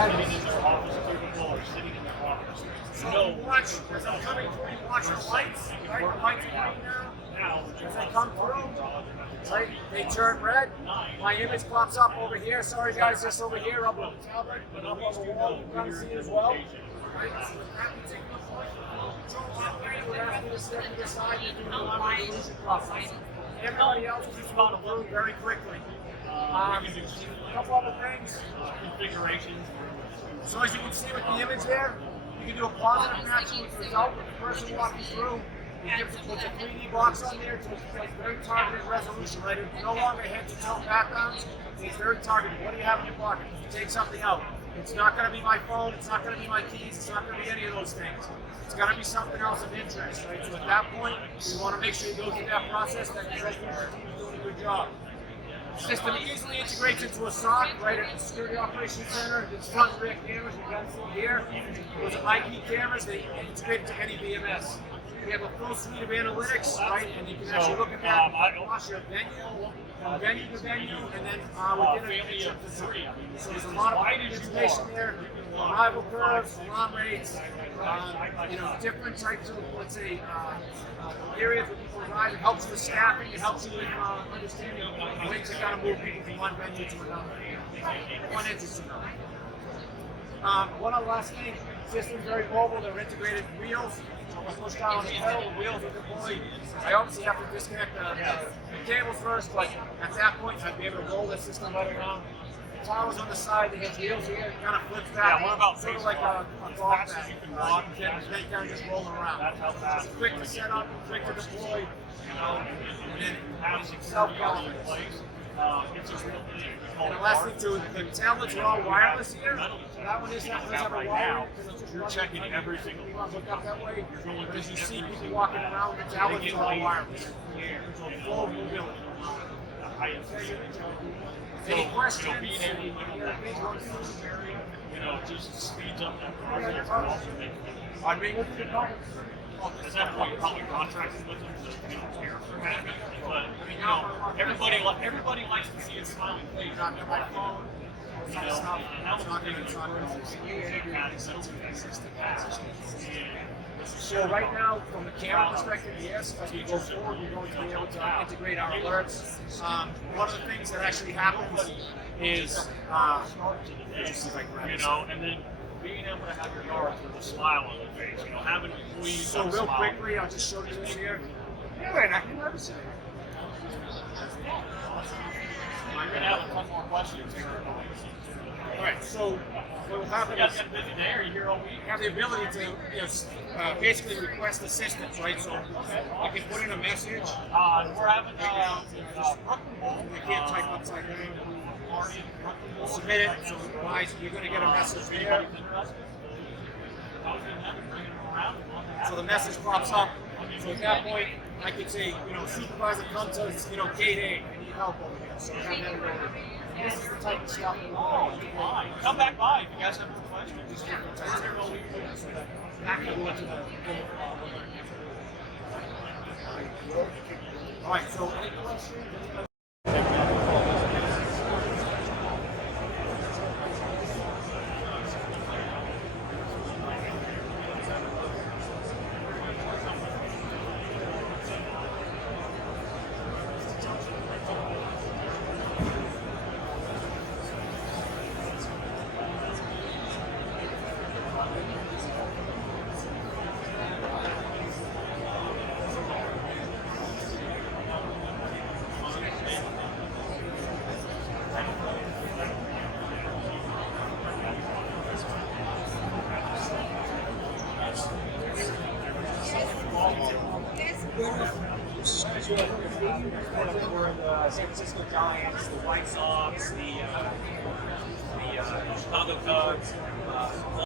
sitting in their office cubicle or sitting in their office. So watch, as I'm coming through, you watch the lights, right? The lights are coming now. As I come through, right, they turn red. My image pops up over here. Sorry guys, just over here, up on the tablet, and up on the wall. You can see it as well. Right? So with that particular point, control operator would ask me to step to the side and do the line resolution process. Everybody else is just going to move very quickly. A couple other things. Configurations. So as you can see with the image there, you can do a positive matching result with the person walking through. It puts a 3D box on there to like very targeted resolution, right? It's no longer head to toe backgrounds. It's very targeted. What do you have in your pocket? Take something out. It's not going to be my phone. It's not going to be my keys. It's not going to be any of those things. It's got to be something else of interest, right? So at that point, we want to make sure you go through that process. That you're doing a good job. The system easily integrates into a SOC right at the Security Operations Center. It's front and rear cameras, you can see here. Those are IP cameras, they integrate into any VMS. We have a full suite of analytics, right? And you can actually look at that across your venue, from venue to venue, and then within a picture facility. So there's a lot of information there. Arrival curves, alarm rates, different types of, let's say, areas where people arrive. It helps you with staffing. It helps you with understanding when to kind of move people from one venue to another, one entity to another. One other last thing, system's very mobile. They're integrated wheels. So if I push down on the pedal, the wheels are deployed. I obviously have to disconnect the cables first, but at that point, I'd be able to roll the system right around. Towers on the side, they have wheels here, it kind of flips back. Yeah, what about sort of like a golf bag? You can walk, They kind of just roll around. That's how fast. It's quick to set up, quick to deploy, and then Has self-government. in place. It's just real easy. And the last thing too, the tablets are all wireless here. So that one is not going to have a Right wire. now, because it's you're just checking running. every single You want to look up that way. going But as you through see every people single walking one. around, the tablets get are all lazy. wireless. So full mobility. Any questions? Being able to just speeds up that process and also makes it. Pardon me? At that point, you're probably contracted with them to care for that. But everybody likes to see a smiling face. Not on my phone. You know, and that's what they're So right now, from the camera perspective, yes, as we go forward, we're going to be able to integrate our alerts. One of the things that actually happens is, and then being able to have your guards with a smile on their face, having employees so have a real smile. quickly, I'll just show you this here. Yeah, I can never see it. You're going to have a ton more questions here. All right, so what will happen You is guys got a busy day, or you here all week? you have the ability to basically request assistance, right? So I can put in a message. We're having You can't type upside down. We'll submit it. So guys, you're going to get a message there. So the message pops up. So at that point, I could say, supervisor, come to, gate A. I need help over here. So I have that available. This is the type of stuff that we're come back by if you guys have more questions. just different types of back to the all right, so any questions? For the San Francisco Giants, the White Sox, the Chicago Cubs,